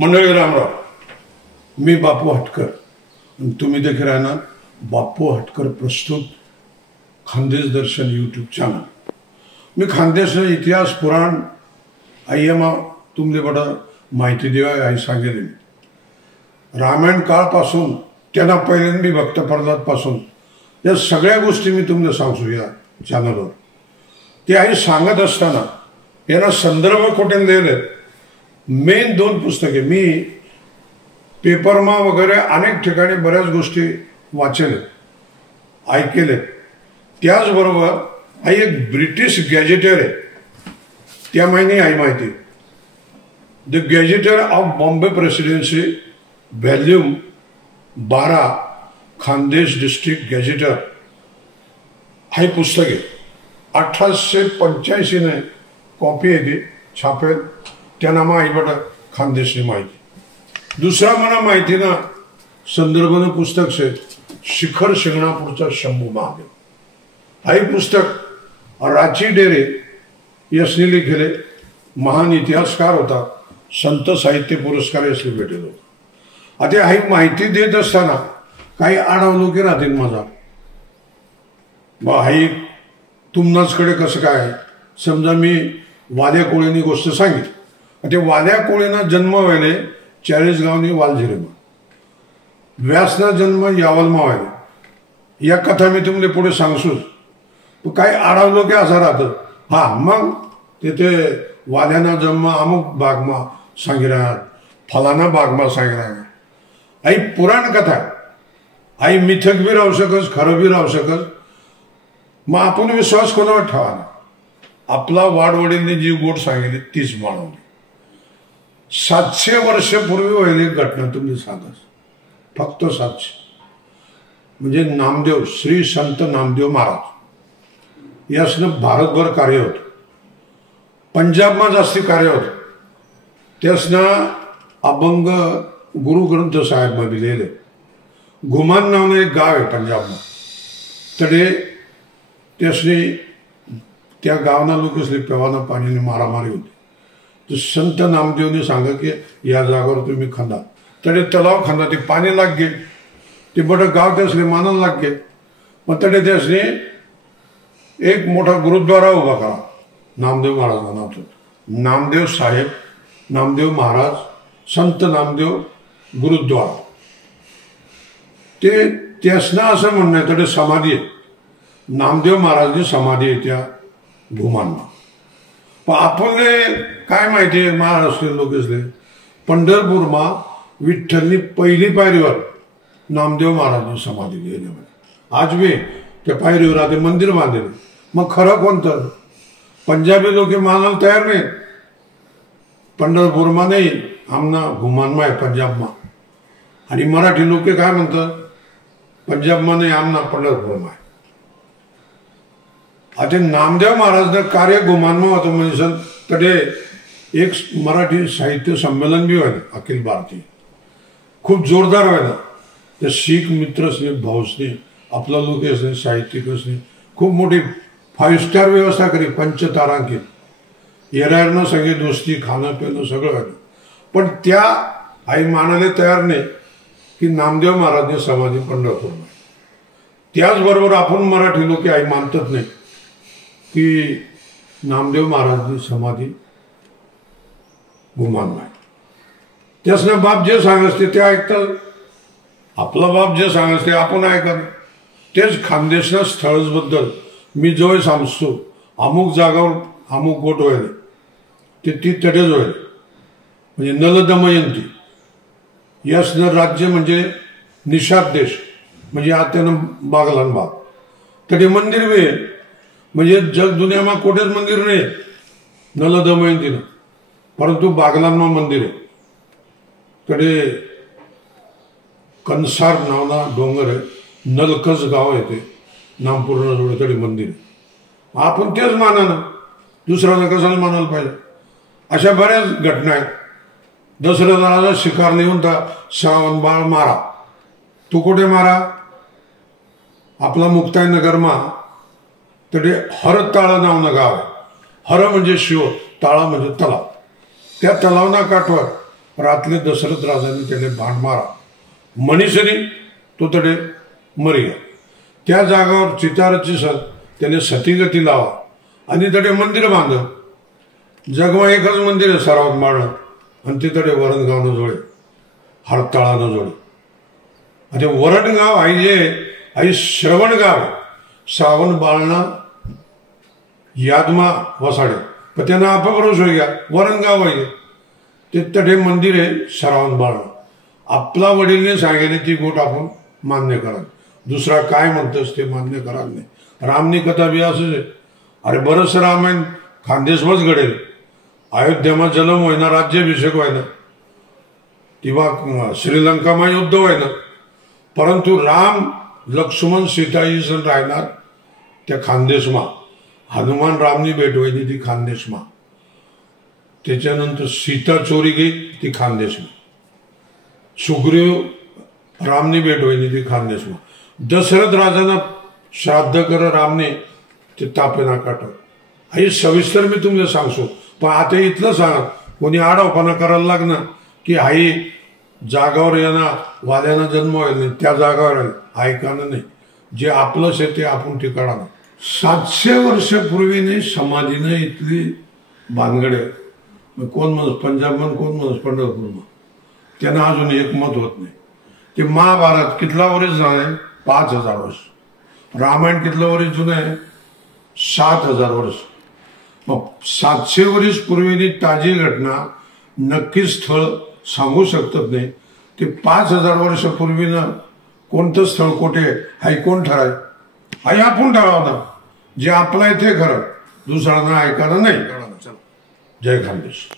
मंडळी रामराव, मी बापू हटकर, तुम्ही देखील राहणार बापू हटकर प्रस्तुत खानदेश दर्शन यूट्यूब चॅनल। मी खानदेश इतिहास पुराण आइएमा तुमले बड़ा माहिती देवा आई सांगेल। रामायण काळपासून त्यांना पहिल्यांदा मी भक्त प्रल्हाद पासून या सगळ्या गोष्टी मी तुम्हाला सांगू या चॅनलवर। ते आई सांगत असताना यांना संदर्भ कुठे दिले मेन 2 पुस्तके मी पेपरमा वगैरे अनेक ठिकाणी बऱ्याच गोष्टी वाचले ऐकले। त्याचबरोबर आई एक ब्रिटिश गॅजेटर आहे, त्या माहिती आई माहिती the gazetteer of Bombay Presidency volume 12 Khandesh district gazetteer हे पुस्तक आहे। 1885 ने कॉपी आहे ती छापेल, त्या नामा आई बटा खानदेशनी माहिती। दुसरा मना माहिती ना संदर्भ पुस्तक से शिखर शिंगणापूरचा शंभू महादेव हे पुस्तक राची डेरे यसने लिखिले महान इतिहासकार होता, संत साहित्य पुरस्कार यसले भेटेल होता। आता ही माहिती देत असताना काही आडवलुके राहतील माझा हाई तुमनाचकडे कसं काय। समजा मी वाल्या कोळेनी गोष्ट सांगितली, ते वाल्या कोळेना जन्म व्हायले 40 गावनी वालझिरेमा, व्यासना जन्म यावलमा व्हायले। या कथा मी तुम्हाला पुढे सांगसूच, तो काही आडवलो की असा राहतं हा मग तिथे वाल्याना जन्म अमुक बागमा सांगितला, फलाना बागमा सांगितला। आई पुराण कथा आई मिथक बी राहू शकस, खरं बी राहू शकस, मग आपण विश्वास कोणावर ठेवा। आपला वाडवडींनी जी गोट सांगितली तीच मानवली। 700 वर्षापूर्वी व्हायली घटना तुम्ही सांगा, फक्त 700 म्हणजे नामदेव श्री संत नामदेव महाराज यासनं भारतभर कार्य होत, पंजाब में जास्ती कार्य होत। त्यासनं अभंग गुरु ग्रंथ साहेब में भी लिहिले। घुमान नावने एक गाव आहे पंजाब में, तडे त्यासनी त्या गावना लोक असले पेवाना पाणीने मारामारी होती। तो संत नामदेवने सांगा की या जागेवर तुम्ही खंदा, तडे तलाव खंदा, ते पाणी लाग गे, ते बड़ गाव त्यासले मानायला लाग गे। मग तडे त्यासने एक मोठा गुरुद्वारा उभा करा, नामदेव महाराज नाव होतं, नामदेव साहेब नामदेव महाराज संत नामदेव गुरुद्वारा। ते त्यासना असं म्हणणं तडे समाधी आहे, नामदेव महाराजनी समाधी आहे त्या घुमांना। पण आपले काय माहिती आहे महाराष्ट्रीयन लोक असले पंढरपूरमा विठ्ठलनी पहिली पायरीवर नामदेव महाराजनी समाधी गेली। आज भी त्या पायरीवर आते मंदिर बांधले। मग खरं कोणतं? पंजाबी लोक मानायला तयार नाही, पंढरपूरमा नाही आमना घुमानमा आहे पंजाबमा, आणि मराठी लोक काय म्हणतात पंजाबमा नाही आमना पंढरपूरमा आहे। आता नामदेव महाराजनं कार्य घुमानमा होतं म्हणजे तडे एक मराठी साहित्य संमेलन भी व्हायला अखिल भारतीय, खूप जोरदार व्हायला। त्या शीख मित्रसने भाऊसने आपला लोक असणे साहित्यिक असणे खूप मोठी 5 स्टार व्यवस्था करी, पंचतारांकित, येरायरनं सगळे दोस्ती खाणं पिणं सगळं व्हायला। पण त्या आई मानायला तयार नाही की नामदेव महाराजने समाधी पंढरपूर आहे। त्याचबरोबर आपण मराठी लोक आई मानतात नाही की नामदेव महाराजनी समाधी घुमान नाही। त्यासनं बाप जे सांगते ते ऐकतात, आपला बाप जे सांगते आपण ऐकत। तेच खानदेशना स्थळबद्दल मी जवळ सांगतो, अमुक जागावर अमुक गोट व्हायले ते ती तडेच व्हायले, म्हणजे नलदमयंती यासनं राज्य म्हणजे निषाद देश, म्हणजे आत्यानं बागलान बाग तडे मंदिर बी आहे, म्हणजे जग दुनियामा कोठेच मंदिर नाही नलदमयंतीनं, परंतु बागलानमा मंदिर आहे। तडे कंसार नावना डोंगर आहे, नलकस गाव आहे, ते नामपूर्ण जोडे तडे मंदिर आहे। आपण तेच माना ना, दुसऱ्याला कशाला मानायला पाहिजे। अशा बऱ्याच घटना आहेत। दशरथाला शिकार नेऊन तर श्रावण बाळ मारा, तू कुठे मारा? आपला मुक्ताई नगरमा तडे हरताळा नावनं गाव आहे। हर म्हणजे शिव, ताळा म्हणजे तलाव, त्या तलावना काठवर रातले दशरथ राजाने त्याने बाण मारा मनीषनी तो तडे मरी गया त्या जागावर चितारची त्याने सतीगती लावा आणि तडे मंदिर बांध जगमा एकच मंदिर आहे सर्वात माळ आणि ते तडे वरणगाव न जोडे हरताळा न जोडे आणि वरणगाव आई जे आई श्रवणगाव श्रावण बाळना यादमा वसाडे पण त्यांना अपभ्रंश हो गया वरणगाव आहे ते तडे मंदिर आहे श्रावण बाळ आपला वडीलने सांगितले ती गोट आपण मान्य करा दुसरा काय म्हणतोस ते मान्य करा नाही रामनी कथा बी असंच आहे अरे बरंच रामायण खानदेशमच घडेल अयोध्यामा जन्म होईना राज्याभिषेक व्हायना तेव्हा श्रीलंकामा युद्ध व्हायना परंतु राम लक्ष्मण सीता ही जण राहणार त्या खानदेशमा हनुमान रामनी भेट व्हायची ती खानदेशमा त्याच्यानंतर सीता चोरी गेली ती खानदेशमा सुग्रीव रामनी भेट व्हायची ती खानदेशमा दशरथ राजांना श्राद्ध कर रामने ते तापेना काट हे सविस्तर मी तुम्हाला सांगतो पण आता इथलं सांगा कोणी आडावपणा करायला लागणार की आई जागावर येणार वाल्याना जन्म व्हायला त्या जागावर ऐकानं नाही जे आपलंच आहे ते आपण ठिकाणा 700 वर्षापूर्वीने समाधीने इथली भानगडे कोण म्हणत पंजाबमन कोण म्हणत पंढरपूरमा त्यांना अजून एक मत होत नाही ते महाभारत कितला वर्ष जुनं आहे 5000 वर्ष रामायण कितलं वर्ष जुनं आहे 7000 वर्ष मग 700 वर्ष पूर्वीने ताजी घटना नक्की स्थळ सांगू शकत नाही ते 5000 वर्षापूर्वीनं कोणतं स्थळ कुठे हाय कोण ठराय हाय आपण ठरवणार जे आपलं आहे ते खरं दुसऱ्यांना ऐकायला नाही जय खानदेश।